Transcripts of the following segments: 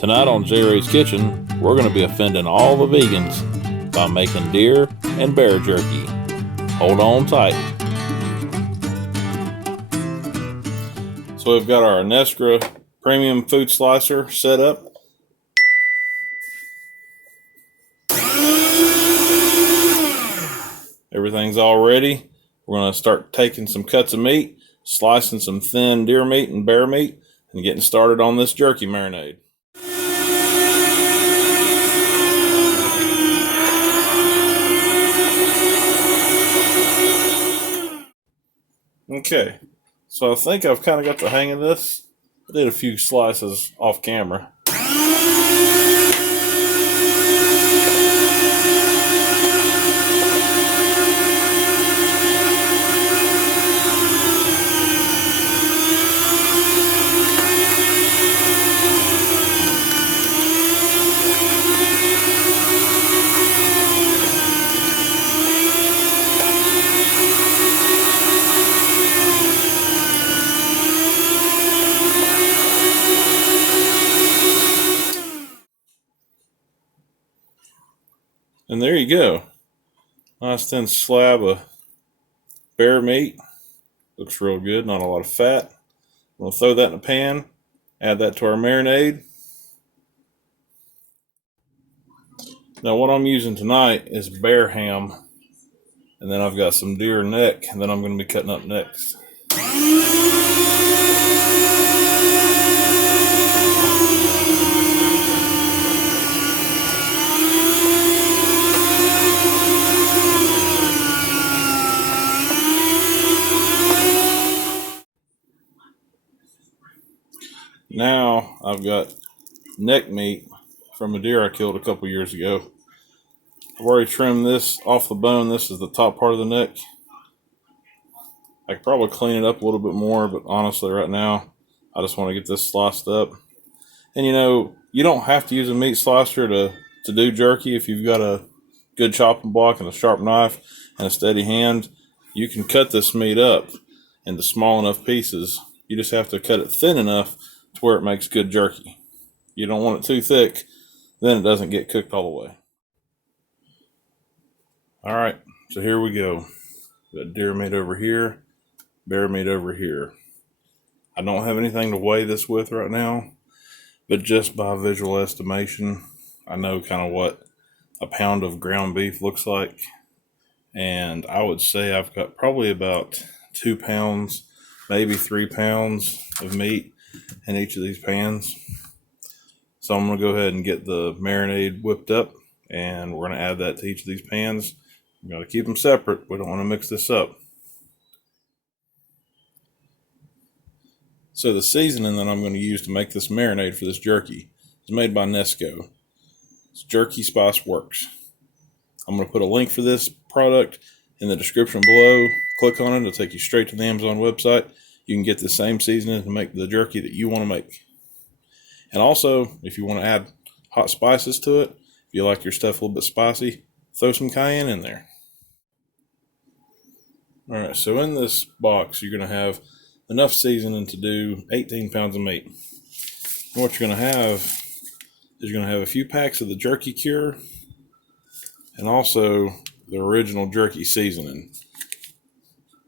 Tonight on J-Ray's Kitchen, we're going to be offending all the vegans by making deer and bear jerky. Hold on tight. So we've got our Nesco premium food slicer set up. Everything's all ready. We're going to start taking some cuts of meat, slicing some thin deer meat and bear meat, and getting started on this jerky marinade. Okay, so I think I've kind of got the hang of this. I did a few slices off camera. And there you go. Nice thin slab of bear meat. Looks real good, not a lot of fat. We'll throw that in a pan, add that to our marinade. Now what I'm using tonight is bear ham, and then I've got some deer neck, and then I'm going to be cutting up next. Now I've got neck meat from a deer I killed a couple years ago. I've already trimmed this off the bone. This is the top part of the neck. I could probably clean it up a little bit more, but honestly right now I just want to get this sliced up. And you know, you don't have to use a meat slicer to do jerky. If you've got a good chopping block and a sharp knife and a steady hand, you can cut this meat up into small enough pieces. You just have to cut it thin enough to where it makes good jerky. You don't want it too thick, then it doesn't get cooked all the way. All right, so here we go. Got deer meat over here, bear meat over here. I don't have anything to weigh this with right now, but just by visual estimation, I know kind of what a pound of ground beef looks like. And I would say I've got probably about 2 pounds, maybe 3 pounds of meat in each of these pans. So I'm going to go ahead and get the marinade whipped up, and we're going to add that to each of these pans. We're going to keep them separate. We don't want to mix this up. So the seasoning that I'm going to use to make this marinade for this jerky is made by Nesco. It's Jerky Spice Works. I'm going to put a link for this product in the description below. Click on it, it'll take you straight to the Amazon website. You can get the same seasoning to make the jerky that you want to make. And also, if you want to add hot spices to it, if you like your stuff a little bit spicy, throw some cayenne in there. All right, so in this box, you're going to have enough seasoning to do 18 pounds of meat. And what you're going to have is you're going to have a few packs of the jerky cure and also the original jerky seasoning.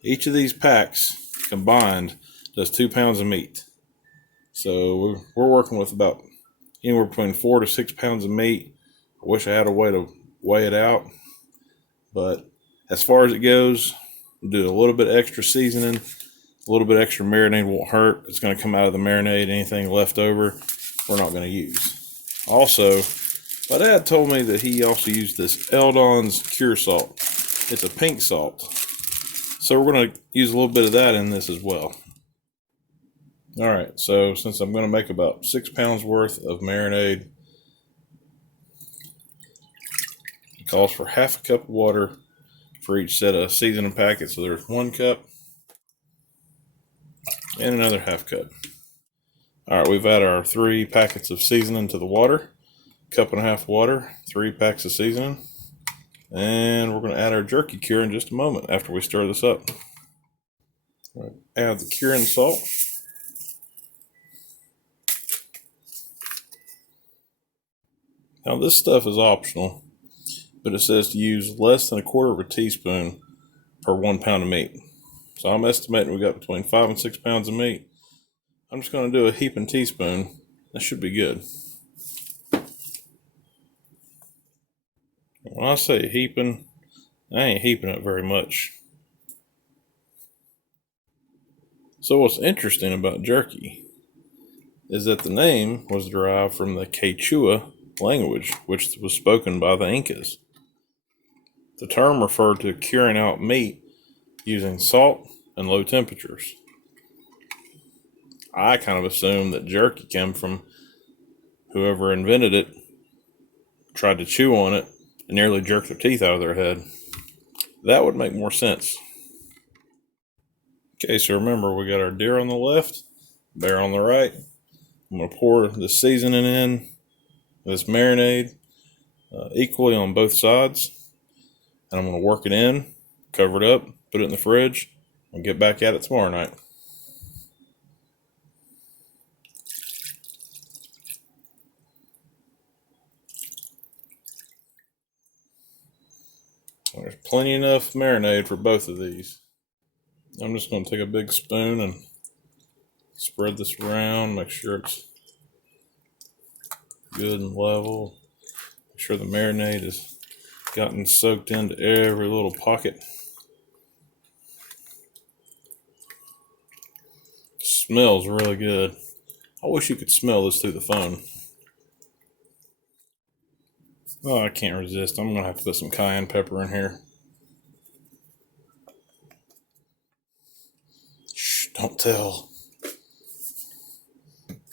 Each of these packs combined does 2 pounds of meat. So we're working with about anywhere between 4 to 6 pounds of meat. I wish I had a way to weigh it out, but as far as it goes, we'll do a little bit extra seasoning, a little bit extra marinade won't hurt. It's going to come out of the marinade. Anything left over, we're not going to use. Also, my dad told me that he also used this Eldon's Cure Salt. It's a pink salt. So we're going to use a little bit of that in this as well. All right, so since I'm going to make about 6 pounds worth of marinade, it calls for half a cup of water for each set of seasoning packets. So there's 1 cup and another half cup. All right, we've added our 3 packets of seasoning to the water. Cup and a half water, 3 packs of seasoning, and we're going to add our jerky cure in just a moment after we stir this up. All right, add the cure and salt. Now this stuff is optional, but it says to use less than 1/4 of a teaspoon per 1 pound of meat. So I'm estimating we got between 5 and 6 pounds of meat. I'm just going to do a heaping teaspoon. That should be good. When I say heaping, I ain't heaping it very much. So what's interesting about jerky is that the name was derived from the Quechua language, which was spoken by the Incas. The term referred to curing out meat using salt and low temperatures. I kind of assumed that jerky came from whoever invented it, tried to chew on it, and nearly jerked their teeth out of their head. That would make more sense. Okay, so remember, we got our deer on the left, bear on the right. I'm going to pour the seasoning in, this marinade, equally on both sides. And I'm going to work it in, cover it up, put it in the fridge, and get back at it tomorrow night. There's plenty enough marinade for both of these. I'm just going to take a big spoon and spread this around, make sure it's good and level. Make sure the marinade has gotten soaked into every little pocket. It smells really good. I wish you could smell this through the phone. Oh, I can't resist. I'm going to have to put some cayenne pepper in here. Shh, don't tell.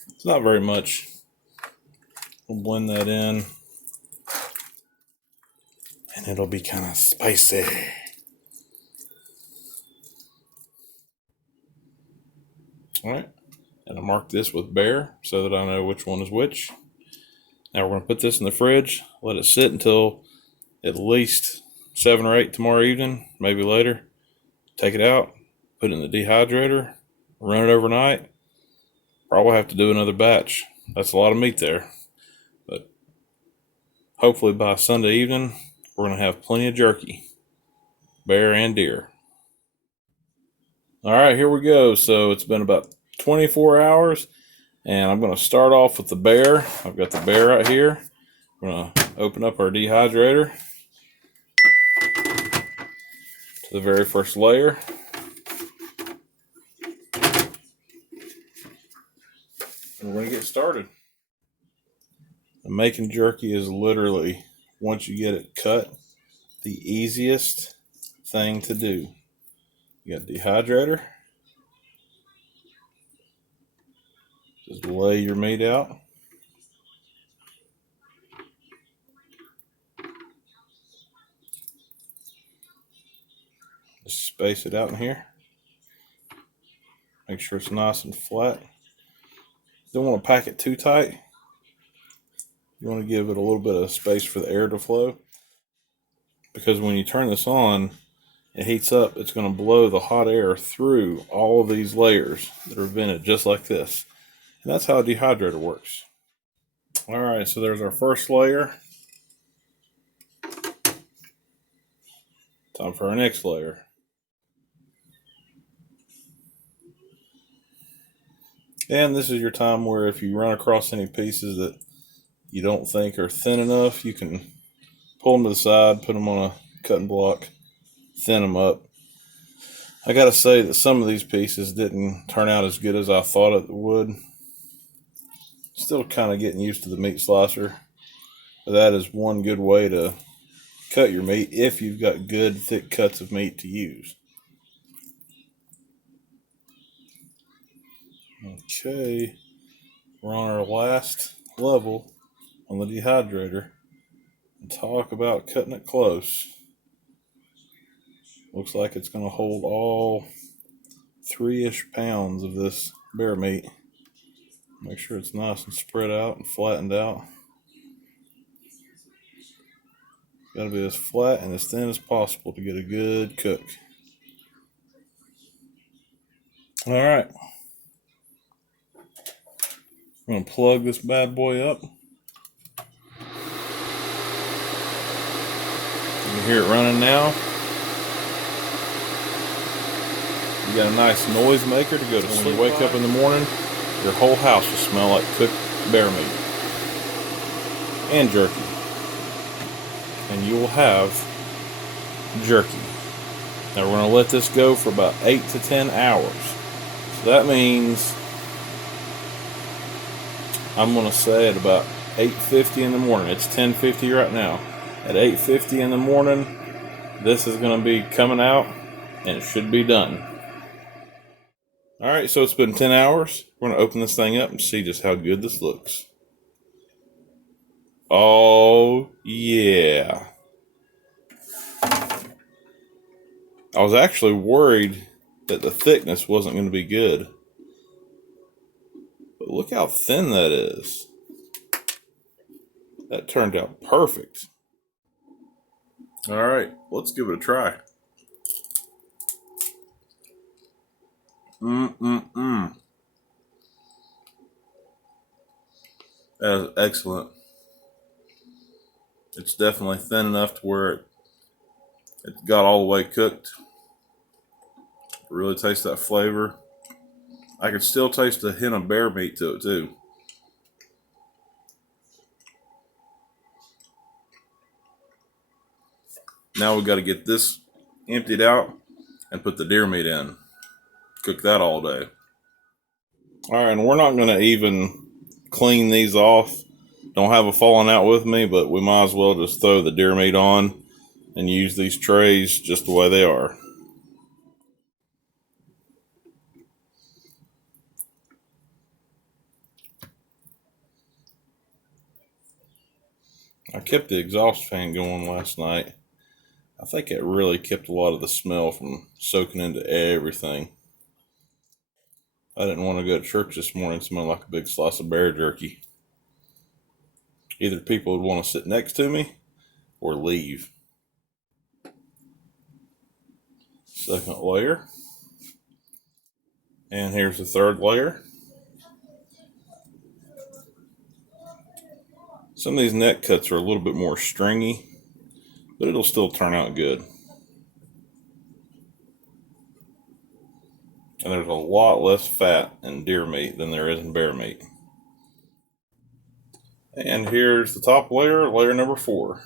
It's not very much. We'll blend that in. And it'll be kind of spicy. Alright. And I mark this with bear so that I know which one is which. Now we're going to put this in the fridge, let it sit until at least 7 or 8 tomorrow evening, maybe later. Take it out, put it in the dehydrator, run it overnight. Probably have to do another batch. That's a lot of meat there. But hopefully by Sunday evening, we're going to have plenty of jerky, bear and deer. All right, here we go. So it's been about 24 hours, and I'm going to start off with the bear. I've got the bear right here. I'm going to open up our dehydrator to the very first layer. And we're going to get started. And making jerky is literally, once you get it cut, the easiest thing to do. You got dehydrator. Just lay your meat out. Just space it out in here. Make sure it's nice and flat. Don't want to pack it too tight. You want to give it a little bit of space for the air to flow. Because when you turn this on, it heats up. It's going to blow the hot air through all of these layers that are vented just like this. And that's how a dehydrator works. All right, so there's our first layer. Time for our next layer. And this is your time where if you run across any pieces that you don't think are thin enough, you can pull them to the side, put them on a cutting block, thin them up. I gotta say that some of these pieces didn't turn out as good as I thought it would. Still kind of getting used to the meat slicer, but that is one good way to cut your meat if you've got good thick cuts of meat to use. Okay, we're on our last level on the dehydrator. And talk about cutting it close. Looks like it's going to hold all 3-ish pounds of this bear meat. Make sure it's nice and spread out and flattened out. Got to be as flat and as thin as possible to get a good cook. All right. I'm going to plug this bad boy up. hear it running now. You got a nice noise maker to go to sleep. When you wake up in the morning, your whole house will smell like cooked bear meat and jerky. And you will have jerky. Now we're going to let this go for about 8 to 10 hours. So that means I'm going to say at about 8:50 in the morning. It's 10:50 right now. At 8:50 in the morning, this is going to be coming out and it should be done. Alright, so it's been 10 hours. We're going to open this thing up and see just how good this looks. Oh, yeah. I was actually worried that the thickness wasn't going to be good. But look how thin that is. That turned out perfect. Alright, let's give it a try. That is excellent. It's definitely thin enough to where it got all the way cooked. Really taste that flavor. I can still taste a hint of bear meat to it too. Now we got to get this emptied out and put the deer meat in. Cook that all day. Alright, and we're not going to even clean these off. Don't have a falling out with me, but we might as well just throw the deer meat on and use these trays just the way they are. I kept the exhaust fan going last night. I think it really kept a lot of the smell from soaking into everything. I didn't want to go to church this morning smelling like a big slice of bear jerky. Either people would want to sit next to me or leave. Second layer. And here's the third layer. Some of these neck cuts are a little bit more stringy, but it'll still turn out good. And there's a lot less fat in deer meat than there is in bear meat. And here's the top layer, layer number 4.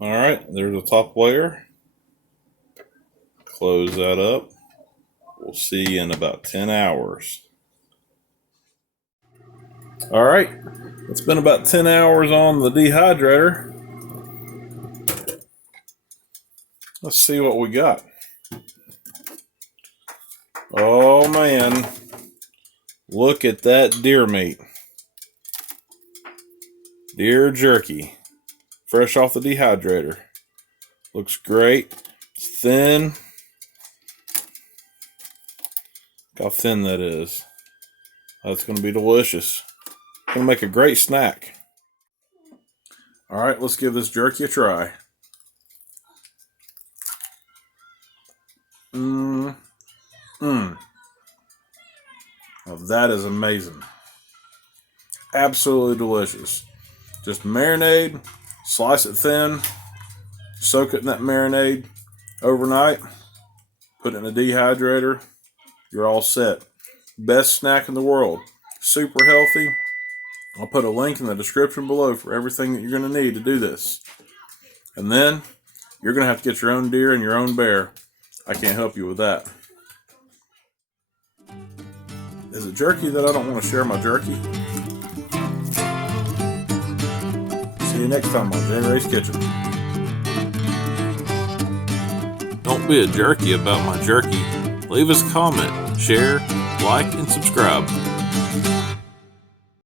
Alright, there's the top layer. Close that up. We'll see you in about 10 hours. Alright, it's been about 10 hours on the dehydrator. Let's see what we got. Oh man, look at that deer meat. Deer jerky, fresh off the dehydrator. Looks great. It's thin. Look how thin that is. That's going to be delicious. Going to make a great snack. Alright, let's give this jerky a try. Now that is amazing. Absolutely delicious. Just marinade, slice it thin, soak it in that marinade overnight, put it in a dehydrator, you're all set. Best snack in the world. Super healthy. I'll put a link in the description below for everything that you're going to need to do this. And then you're going to have to get your own deer and your own bear. I can't help you with that. Is it jerky that I don't want to share my jerky? See you next time on J-Ray's Kitchen. Don't be a jerky about my jerky. Leave us a comment, share, like, and subscribe.